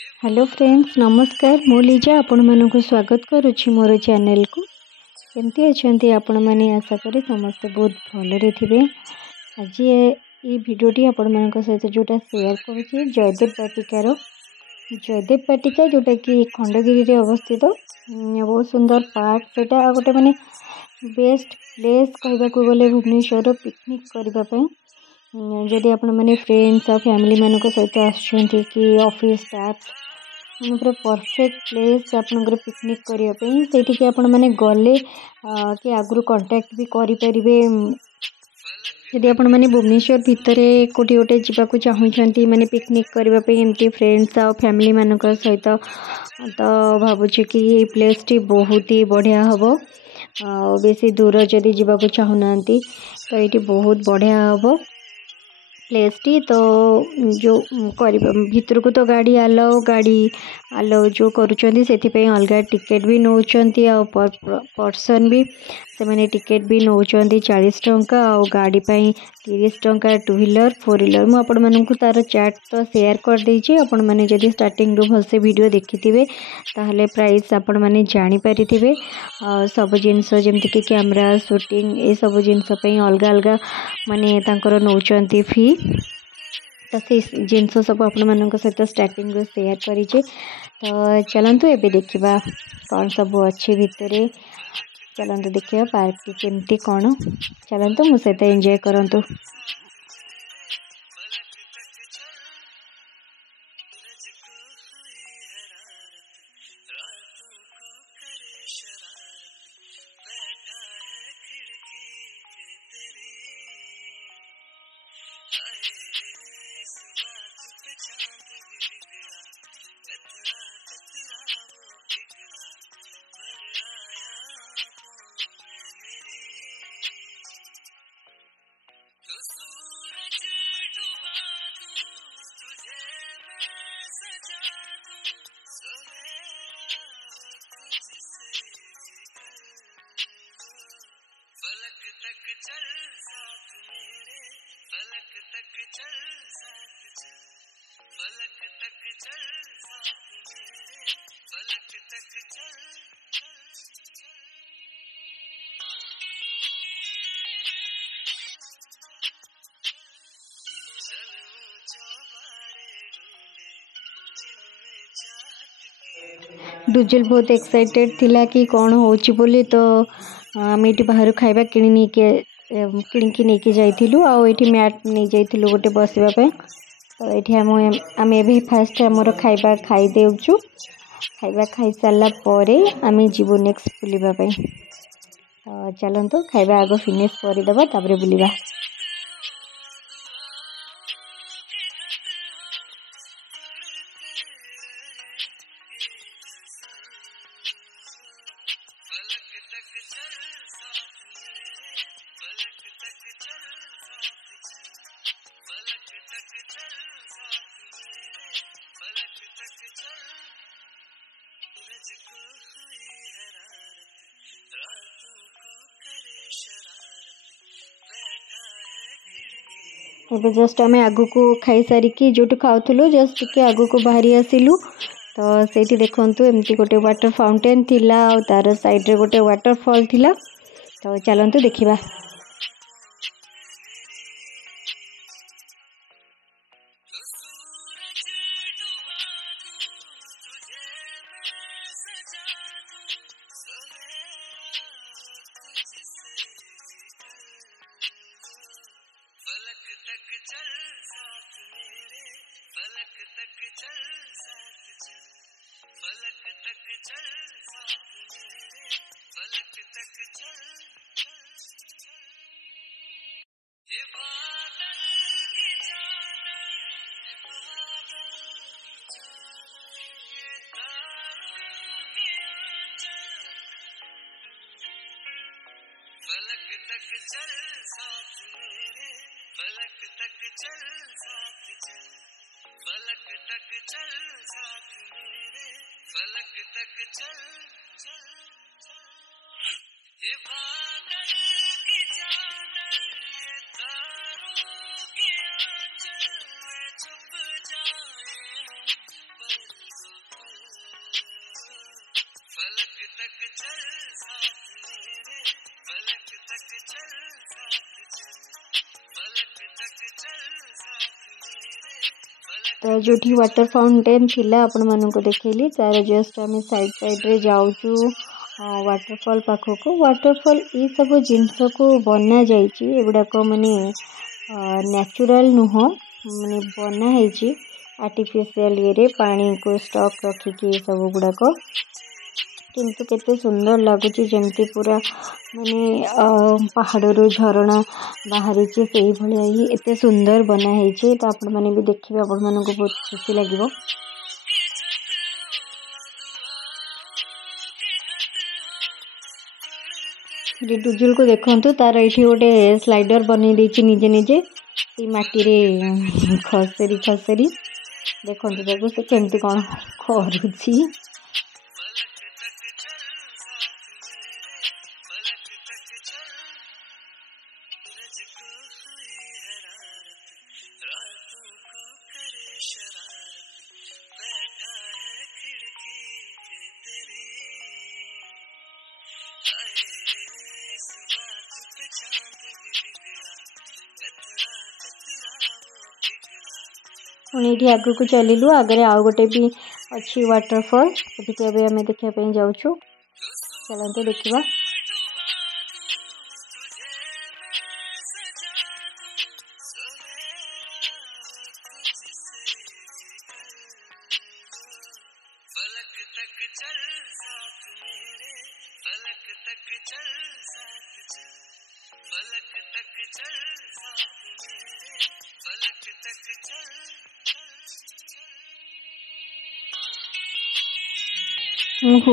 Hello friends, नमस्कार। मु Lisa आपण मानक स्वागत करुछि मोर चैनल को। केमती अछंती आपण माने? आशा करी समस्त बहुत भलरे थिबे। आज ये वीडियोटी आपण मानक सहित जोटा शेयर करुछि जयदेव वाटिका जोटा कि खंडगिरी रे अवस्थित। बहुत सुंदर पार्क सेटा गोटे माने बेस्ट प्लेस कहबा को गले भुवनेश्वर पिकनिक करबा पई। जदि आपण माने फ्रेंड्स और फैमिली मानक सहित आछंती कि ऑफिस स्टाफ पूरा परफेक्ट प्लेस आपनकर पिकनिक करने से आपण मैंने गले कि आगु कांटेक्ट भी करें। यदि आपण मैंने भुवनेश्वर भितर कोटी गोटे जावाक चाहूँगी माने पिकनिक करने एमती फ्रेंड्स आ फैमिली मानक सहित, तो भावुँ कि ये प्लेस टी बहुत ही बढ़िया हम। बेसी दूर जदि जावाक चाहूना तो ये बहुत बढ़िया हम प्लेस टी। तो जो भीतर को तो गाड़ी आलाउ जो करुँच से अलग टिकेट भी नौकरी पर पर्सन भी से टिकेट भी नौकरी 40 टंका आ गाड़ी 30 टंका। 2 व्हीलर 4 व्हीलर मुझे तार चार्ट तो शेयर कर देछि। आपण माने जदि स्टार्टिंग रू भलसे वीडियो देखि ताहले प्राइस आपण माने जानि परिथिबे। सब जिनस जेमति कि कैमरा शूटिंग ए सब जिनस अलग अलग माने तांकर नौचंती फी। तो से जिनस सब आपण मानक सहित स्टार्टिंग रू शेयर करिचे। तो चलंतु एबे देखिबा कौन सब अच्छी भितरे। चलंतु देखिबा पार्क टी केमती कौन। चलंतु मो सहित एंजॉय करंतु। डुजुल बहुत एक्साइटेड थिला कि कौन होची बोली। तो आम ये बाहर खाइबा किणिकी नहीं जाइलु। आठी मैट नहीं जाइलु गोटे बसवाई। तो ये आम ए फास्ट आमर खाइबा खाई देउछु। खाइबा खाई सारा पर आम जीवु नेक्स्ट बुलावाई। तो चलतु खाइबा आग फिनिश करदे तापर बुलिबा। एबे जस्ट आम आगु को खाई सारिकी जो खाऊलु जस्ट टिके आगु को बाहरी आसिलु। तो सेठी देखंतु एमती गोटे वाटर फाउंटेन थिला और तार साइड रे गोटे वाटरफॉल थिला। तो चलंतु देखिबा। तो जो वाटर फाउंटेन थिला आपण मानक देखली तार जस्ट आम साइड साइड रे जाऊचु वाटरफॉल पाखक। वाटरफॉल ये सब जिनस को बना जागुड़ाक माने नेचुरल नुह माने बनाई आर्टिफिशियल ये पानी को स्टॉक रखिकी सब गुड़ाक किंतु केते सुंदर लगुच जमती पूरा माने पहाड़ झरणा बाहरी से भाया ही एते सुंदर बनाई। तो आपण मैंने भी देखिए आपण मन को बहुत खुशी लगे। डुजुल को देखु तार ये गोटे स्लाइडर बन निजे निजे माटी रे खसरी खसरी देखो से केमती कौन करुची। ये आग को चलू आगे आउ गोटे भी अच्छी वाटरफॉल से आम देखापी जाऊँ। चलते देखा।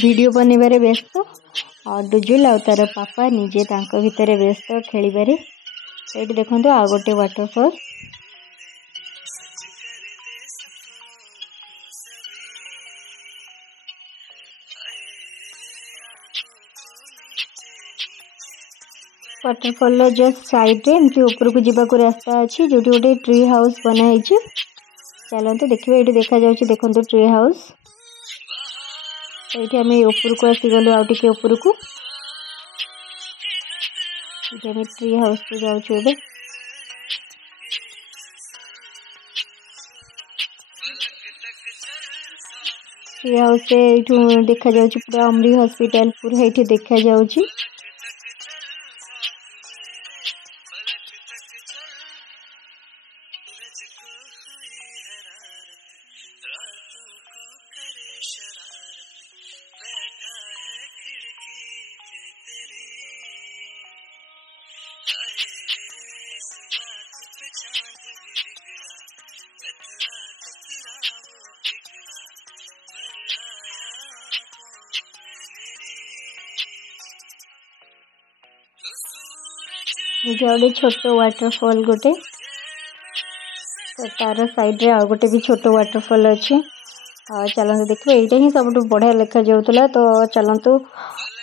वीडियो बनइबारे व्यस्त और डुजुल आ तार पापा निजे तांको भितर व्यस्त खेलिबारे। ये देखो आ गोटे वाटरफॉल वाटरफॉल जस्ट साइड रे एमती ऊपर को जीवा को रास्ता अच्छी जो गोटे ट्री हाउस बनाई। चलते देखिए ये देखा जाऊँ देखो ट्री हाउस ये आम ऊपर को आसीगलु आउ टिके ऊपर को आम ट्री हाउस को जाऊँ। ट्री हाउस से देखा जाऊँ पूरा अमरी हॉस्पिटल पूरा ये देखा जाऊँ। गोटे छोट वाटरफॉल गोटे तो तार साइड रे आ गोटे भी छोट वाटरफॉल अच्छे। चलते देखिए यही ही सब बढ़िया लेखा जाऊला। तो चलतु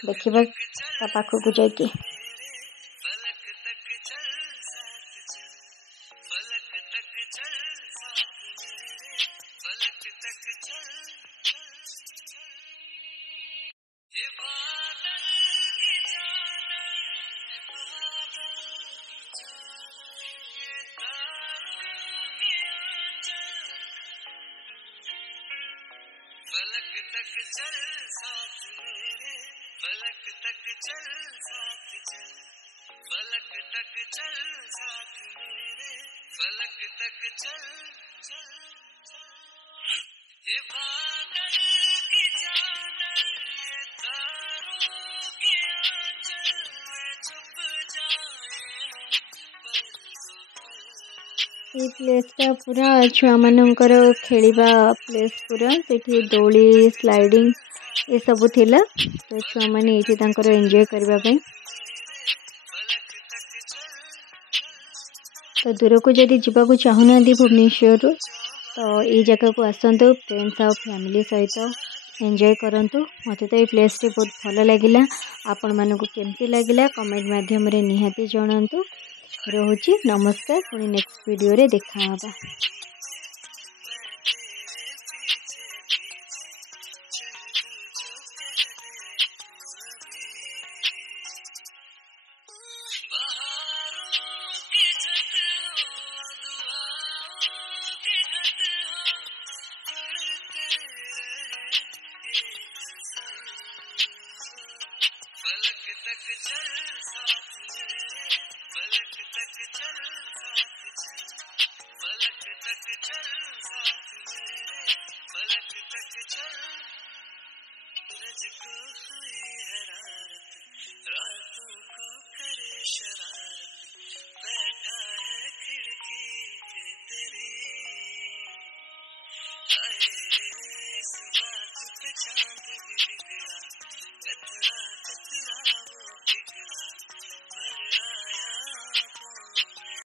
देखा पाखक को जाकि ये प्लेस टा पूरा छुआ मानकर खेलिबा प्लेस पूरा से दौली स्लाइडिंग ये सब थिला। तो छुआ माने ये तांकर एंजॉय करबा पई। तो दूर को जदि जीवा को चाहूना भुवनेश्वर तो ये जगह को आसतु फ्रेंड्स और फैमिली सहित एंजॉय करंतु। मते तो ये प्लेस टे बहुत भल लगिला। आपण मानको केमती लगिला कमेंट माध्यम रे निहाती जणांतु। रहुची नमस्कार पुणी नेक्स्ट वीडियो रे देखा हबा। सूरज को हुई हरारत, रातों को करे